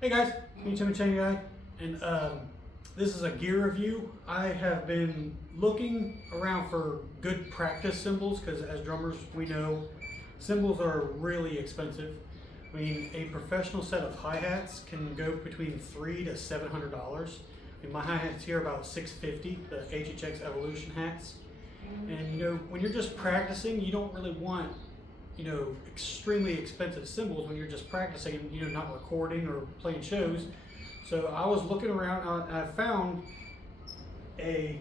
Hey guys, me Tim and Guy, and this is a gear review. I have been looking around for good practice cymbals because as drummers we know cymbals are really expensive. I mean, a professional set of hi-hats can go between $300 to $700. I mean, my hi-hats here are about $650, the HHX Evolution hats. And you know, when you're just practicing, you don't really want extremely expensive cymbals when you're just practicing and not recording or playing shows. So I was looking around and I found a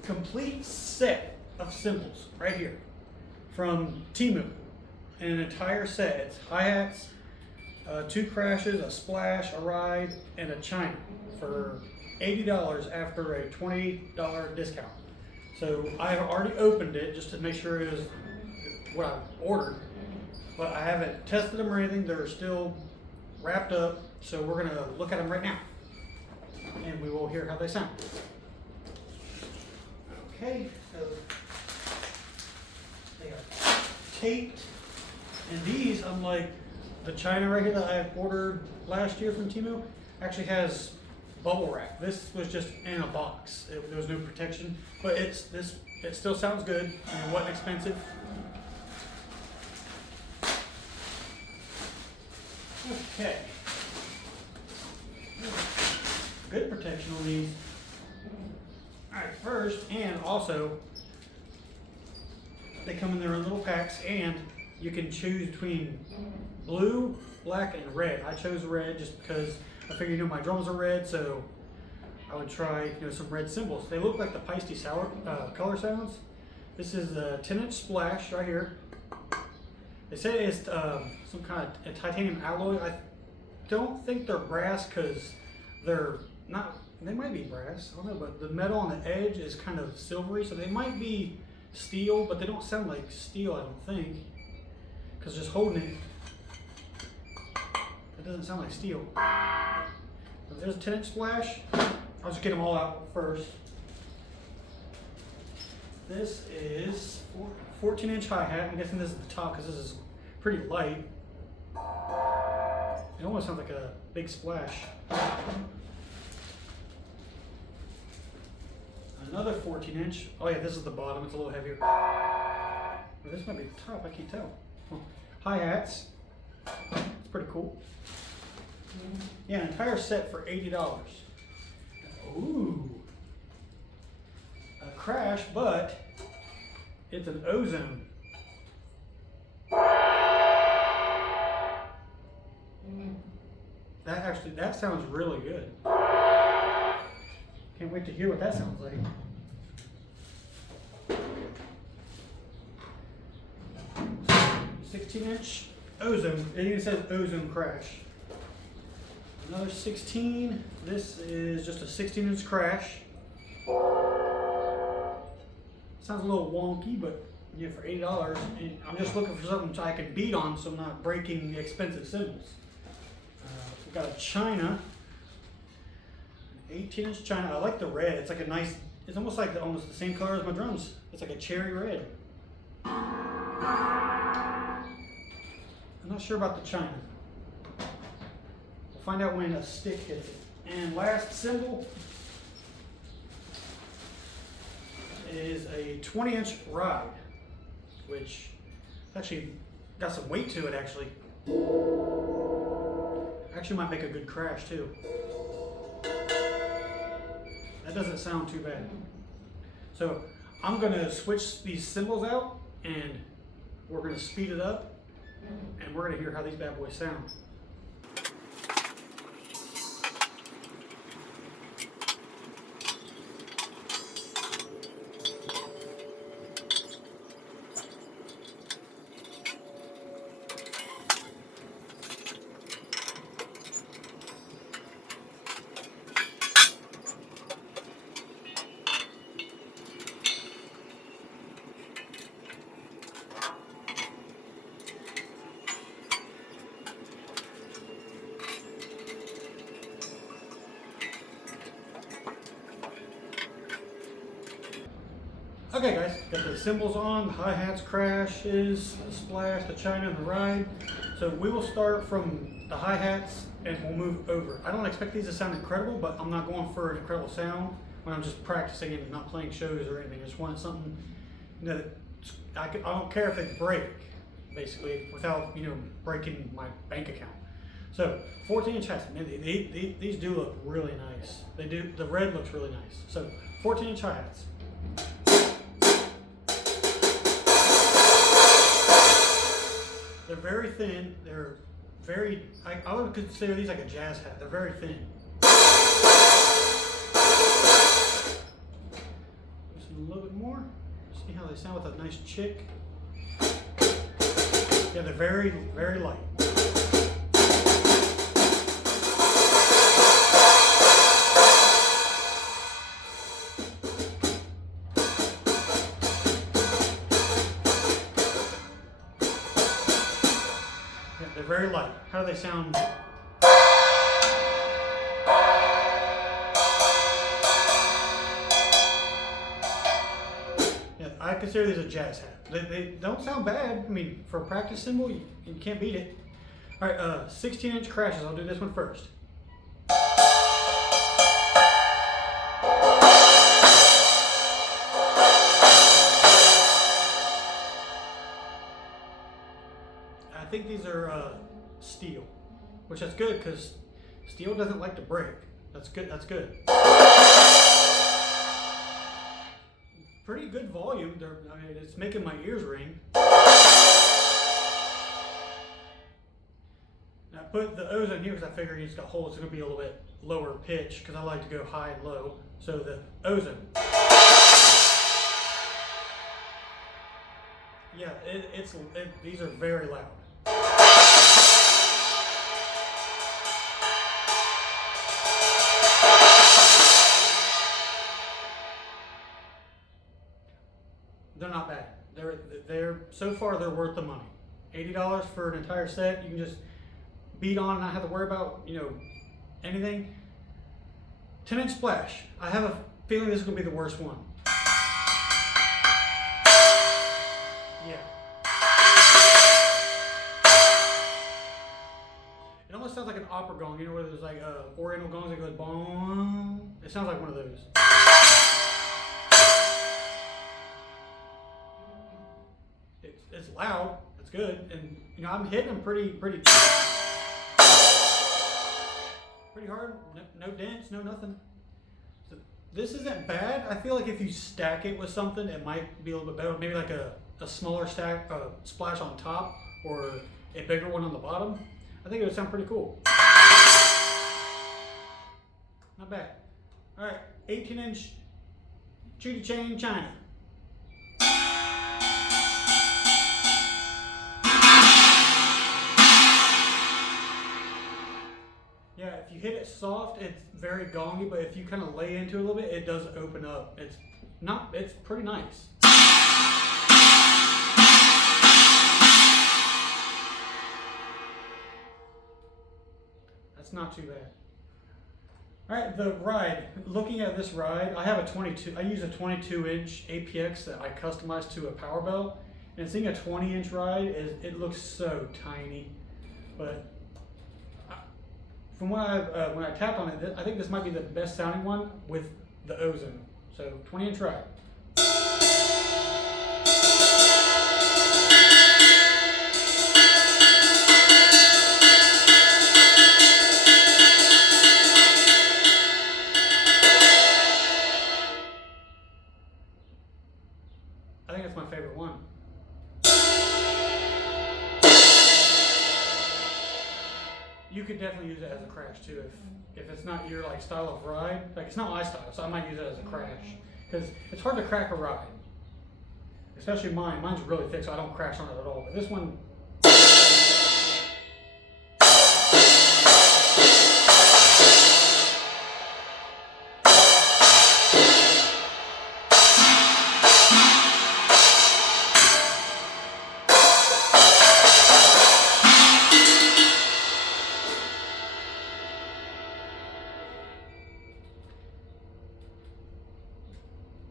complete set of cymbals right here from TEMU. An entire set. It's hi-hats, 2 crashes, a splash, a ride, and a china for $80 after a $20 discount. So I have already opened it just to make sure it was what I ordered, but I haven't tested them or anything. They're still wrapped up, so we're gonna look at them right now and we will hear how they sound. Okay, so they are taped, and these, unlike the china right here that I ordered last year from TEMU, actually has bubble wrap. This was just in a box. There was no protection, but it still sounds good and it wasn't expensive. Okay. Good protection on these. Alright, first, and also, they come in their own little packs, and you can choose between blue, black, and red. I chose red just because I figured my drums are red, so I would try some red cymbals. They look like the Peisty Sour color sounds. This is a 10-inch splash right here. They say it's some kind of a titanium alloy. I don't think they're brass because they're not. They might be brass. I don't know, but the metal on the edge is kind of silvery, so they might be steel, but they don't sound like steel. I don't think, because just holding it doesn't sound like steel. But there's a 10-inch splash. I'll just get them all out first. This is 14-inch hi-hat. I'm guessing this is the top because this is pretty light. It almost sounds like a big splash. Another 14-inch. Oh yeah, this is the bottom. It's a little heavier. Or this might be the top. I can't tell. Hi-hats. It's pretty cool. Yeah, an entire set for $80. Ooh. A crash, but it's an ozone. That sounds really good. Can't wait to hear what that sounds like. "16-inch ozone." It even says ozone crash. Another 16. This is just a 16-inch crash. Sounds a little wonky, but for $80, and I'm just looking for something I can beat on, so I'm not breaking expensive cymbals. We've got a china, an 18-inch china. I like the red. It's like a nice. It's almost like almost the same color as my drums. It's like a cherry red. I'm not sure about the china. We'll find out when a stick hits it. And last cymbal is a 20-inch ride, which actually got some weight to it. Actually might make a good crash too. That doesn't sound too bad. So I'm gonna switch these cymbals out and we're gonna speed it up and we're gonna hear how these bad boys sound. Okay guys, got the cymbals on, the hi-hats, crashes, the splash, the china, and the ride. So we will start from the hi-hats and we'll move over. I don't expect these to sound incredible, but I'm not going for an incredible sound when I'm just practicing and not playing shows or anything. I just want something that I don't care if they break, basically, without breaking my bank account. So 14-inch hats, these do look really nice. They do. The red looks really nice. So 14-inch hats. They're very thin. They're very. I would consider these like a jazz hat. They're very thin. Just a little bit more. See how they sound with a nice chick. Yeah, they're very, very light. Yeah, they're very light. How do they sound? Yeah, I consider these a jazz hat. They don't sound bad. I mean, for a practice cymbal, you can't beat it. All right, 16-inch crashes. I'll do this one first. I think these are steel, which is good because steel doesn't like to break. That's good. That's good. Pretty good volume. I mean, it's making my ears ring. I put the ozone here because I figured it's got holes. It's going to be a little bit lower pitch because I like to go high and low. So the ozone. Yeah, these are very loud. They're not bad. They're so far they're worth the money. $80 for an entire set. You can just beat on and not have to worry about anything. 10-inch splash. I have a feeling this is gonna be the worst one. Yeah. It almost sounds like an opera gong. Where there's like oriental gongs that goes boom. It sounds like one of those. It's loud. It's good, and I'm hitting them pretty hard. No dents, no nothing. So this isn't bad. I feel like if you stack it with something, it might be a little bit better. Maybe like a smaller splash on top or a bigger one on the bottom. I think it would sound pretty cool. Not bad. All right, 18-inch cheetah chain China. Yeah, if you hit it soft, it's very gongy, but if you kind of lay into it a little bit, it does open up. It's pretty nice. That's not too bad. All right, the ride. Looking at this ride, I have I use a 22-inch APX that I customized to a power bell, and seeing a 20-inch ride it looks so tiny, but from when I tapped on it, I think this might be the best sounding one with the ozone. So 20-inch ride. I think that's my favorite one. You could definitely use it as a crash too if it's not your style of ride. It's not my style, so I might use it as a crash because it's hard to crack a ride, especially mine. Mine's really thick, so I don't crash on it at all. But this one.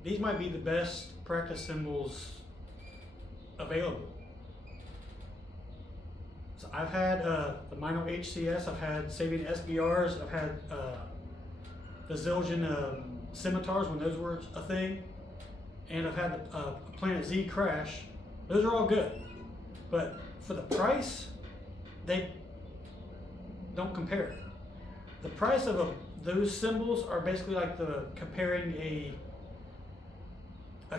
These might be the best practice cymbals available. So I've had the minor HCS, I've had Sabian SBRs, I've had the Zildjian scimitars when those were a thing, and I've had the Planet Z Crash. Those are all good, but for the price, they don't compare. The price of those cymbals are basically like comparing a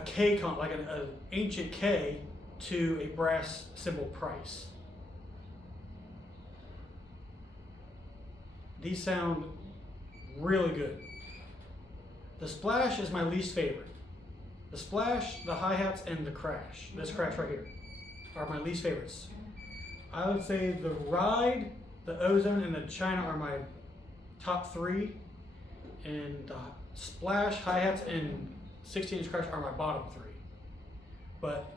K like an ancient K to a brass cymbal price. These sound really good. The splash is my least favorite. The splash, the hi-hats, and the crash, this crash right here, are my least favorites. I would say the ride, the ozone, and the China are my top three, and the splash, hi-hats, and 16-inch crash are my bottom three. But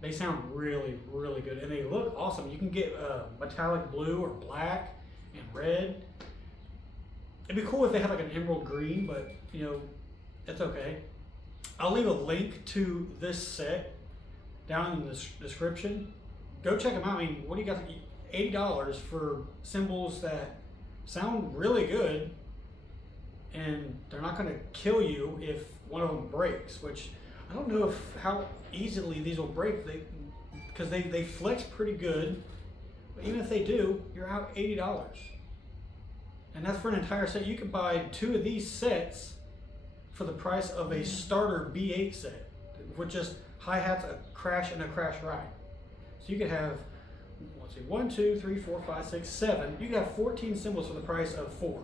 they sound really, really good, and they look awesome. You can get metallic blue or black and red. It'd be cool if they had like an emerald green, but you know, it's okay. I'll leave a link to this set down in the description. Go check them out. I mean, what do you got? $80 for cymbals that sound really good, and they're not going to kill you if one of them breaks, which I don't know how easily these will break, because they flex pretty good, but even if they do, you're out $80. And that's for an entire set. You could buy 2 of these sets for the price of a starter B8 set, with just hi-hats, a crash, and a crash ride. So you could have, let's see, 1, 2, 3, 4, 5, 6, 7. You could have 14 cymbals for the price of 4.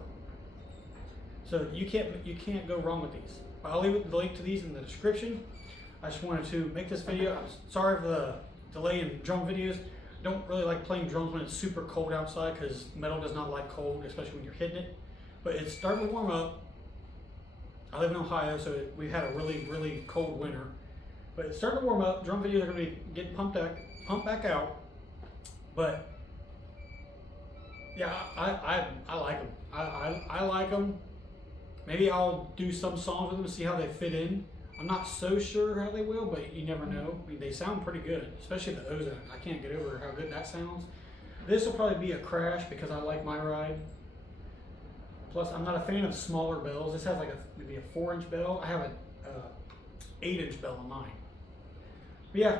So you can't go wrong with these. I'll leave the link to these in the description. I just wanted to make this video. I'm sorry for the delay in drum videos. Don't really like playing drums when it's super cold outside, because metal does not like cold, especially when you're hitting it. But it's starting to warm up. I live in Ohio, so we've had a really, really cold winter. But it's starting to warm up. Drum videos are going to be getting pumped back out. But yeah, I like them. I like them. Maybe I'll do some songs with them and see how they fit in. I'm not so sure how they will, but you never know. I mean, they sound pretty good, especially the ozone. I can't get over how good that sounds. This will probably be a crash because I like my ride. Plus, I'm not a fan of smaller bells. This has like maybe a 4-inch bell. I have a 8-inch bell on mine. But yeah,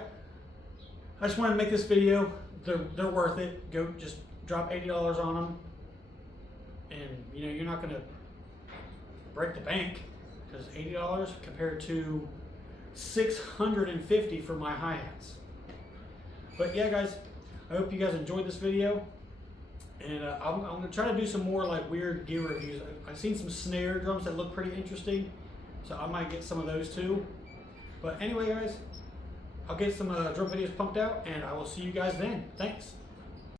I just wanted to make this video. They're worth it. Go just drop $80 on them, and you know you're not gonna break the bank, because $80 compared to $650 for my hi-hats. But yeah, guys, I hope you guys enjoyed this video, and I'm gonna try to do some more like weird gear reviews. I've seen some snare drums that look pretty interesting, so I might get some of those too. But anyway, guys, I'll get some drum videos pumped out, and I will see you guys then. Thanks.